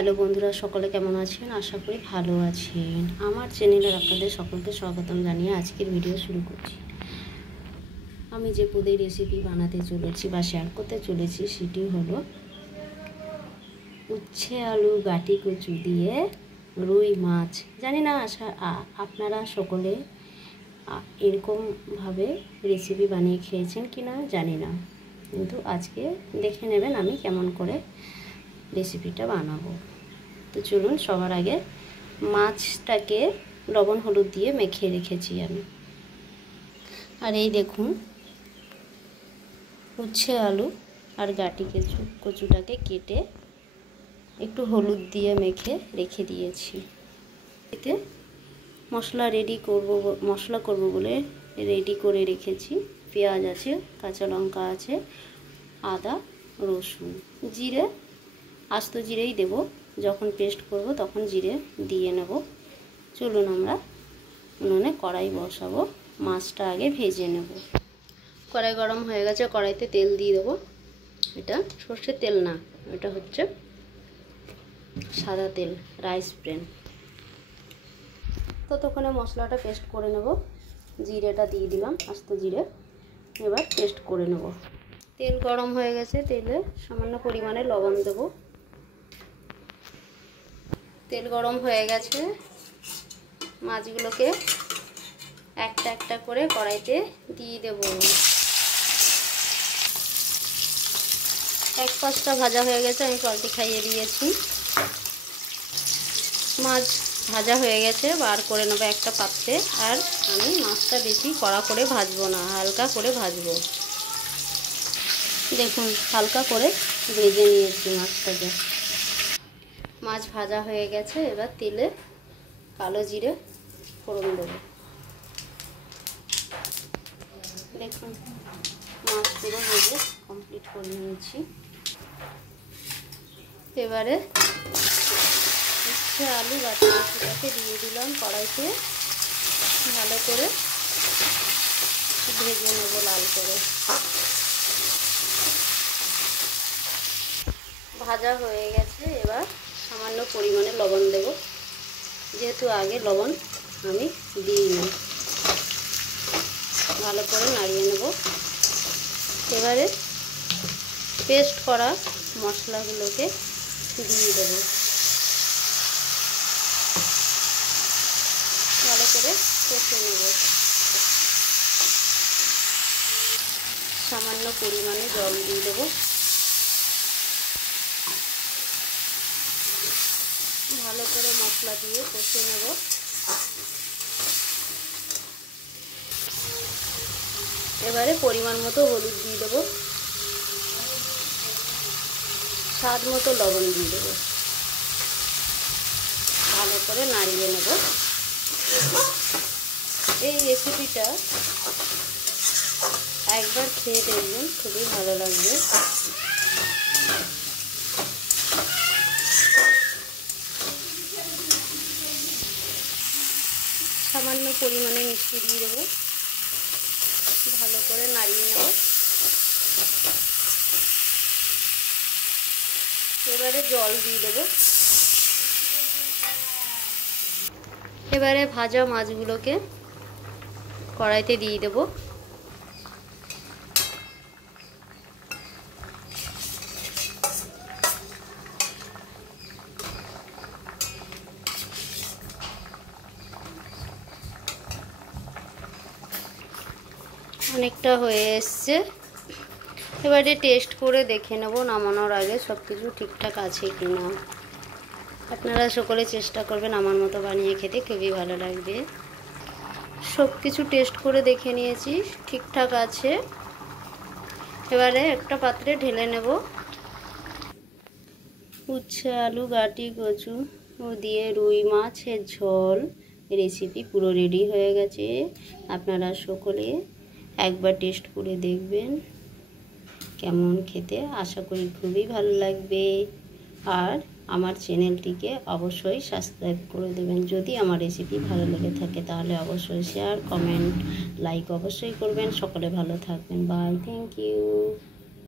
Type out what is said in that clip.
Hello বন্ধুরা, সকলে কেমন আছেন? আশা করি ভালো আছেন। আমার চ্যানেলে আপনাদের সকলকে স্বাগতম জানিয়ে আজকের ভিডিও শুরু করছি। আমি যে পদের রেসিপি বানাতে চলেছি বা শেয়ার করতে চলেছি সেটি হলো উচ্ছে আলু গাটি কচু দিয়ে রুই মাছ। জানি না আপনারা সকলে এরকমভাবে রেসিপি বানিয়ে খেয়েছেন কি না জানি না, কিন্তু আজকে দেখে নেবেন আমি কেমন করে রেসিপিটা বানাবো। তো চলুন, সবার আগে মাছটাকে লবণ হলুদ দিয়ে মেখে রেখেছি আমি। আর এই দেখুন, উচ্ছে আলু আর গাটি কচুটাকে কেটে একটু হলুদ দিয়ে মেখে রেখে দিয়েছি। এতে মশলা করব বলে রেডি করে রেখেছি। পেঁয়াজ আছে, কাঁচা লঙ্কা আছে, আদা রসুন, জিরে, আস্ত জিরেই দেব। যখন পেস্ট করব তখন জিরে দিয়ে নেব। চলুন আমরা উনুনে কড়াই বসাবো, মাছটা আগে ভেজে নেব। কড়াই গরম হয়ে গেছে, কড়াইতে তেল দিয়ে দেবো। এটা সর্ষের তেল না, এটা হচ্ছে সাদা তেল, রাইস ব্রেন। ততক্ষণে মশলাটা পেস্ট করে নেব। জিরেটা দিয়ে দিলাম, আস্ত জিরে। এবার পেস্ট করে নেব। তেল গরম হয়ে গেছে, তেলে সামান্য পরিমাণে লবণ দেব। তেল গরম হয়ে গেছে, মাছগুলোকে একটা একটা করে কড়াইতে দিয়ে দেব। এক পাশটা ভাজা হয়ে গেছে, আমি পাল্টি খাইয়ে দিয়েছি। মাছ ভাজা হয়ে গেছে, বার করে নেবো একটা পাত্রে। আর আমি মাছটা বেশি কড়া করে ভাজবো না, হালকা করে ভাজবো। দেখুন, হালকা করে ভেজে নিয়েছি মাছটাকে। মাছ ভাজা হয়ে গেছে, এবার তেলে কালো জিরে ফোড়ন দেবো। দেখুন, মাছ পুরো ভেজে কমপ্লিট করে নিয়েছি। এবারে উচ্ছে আলু গাটি কচুটাকে দিয়ে দিলাম কড়াইতে। ভালো করে ভেজে নেব লাল করে। ভাজা হয়ে গেছে, এবার সামান্য পরিমাণে লবণ দেব, যেহেতু আগে লবণ আমি দিইনি। ভালো করে নাড়িয়ে নেব। এবারে পেস্ট করা মশলাগুলোকে দিয়ে দেব। ভালো করে কষে নেব। সামান্য পরিমাণে জল দিয়ে দেব। ভালো করে মশলা দিয়ে কষে নেব। এবারে পরিমাণ মতো হলুদ দিয়ে দেব, স্বাদ মতো লবণ দিয়ে দেব। ভালো করে নাড়িয়ে নেব। এই রেসিপিটা একবার খেয়ে দেখবেন, খুবই ভালো লাগবে। সামান্য পরিমাণে মিষ্টি দিয়ে দেবো। ভালো করে নাড়িয়ে নেব। এবারে জল দিয়ে দেবো। এবারে ভাজা মাছগুলোকে কড়াইতে দিয়ে দেবো। অনেকটা হয়ে এসছে। এবারে টেস্ট করে দেখে নেব নামানোর আগে সব কিছু ঠিকঠাক আছে কি না। আপনারা সকলে চেষ্টা করবেন আমার মতো বানিয়ে খেতে, খুবই ভালো লাগবে। সব কিছু টেস্ট করে দেখে নিয়েছি, ঠিকঠাক আছে। এবারে একটা পাত্রে ঢেলে নেব। উচ্ছে আলু গাটি কচু দিয়ে রুই মাছের ঝোল রেসিপি পুরো রেডি হয়ে গেছে। আপনারা সকলে একবার টেস্ট করে দেখবেন কেমন খেতে। আশা করি খুবই ভালো লাগবে। আর আমার চ্যানেলটিকে অবশ্যই সাবস্ক্রাইব করে দেবেন। যদি আমার রেসিপি ভালো লেগে থাকে তাহলে অবশ্যই শেয়ার, কমেন্ট, লাইক অবশ্যই করবেন। সকলে ভালো থাকবেন। Bye, thank you.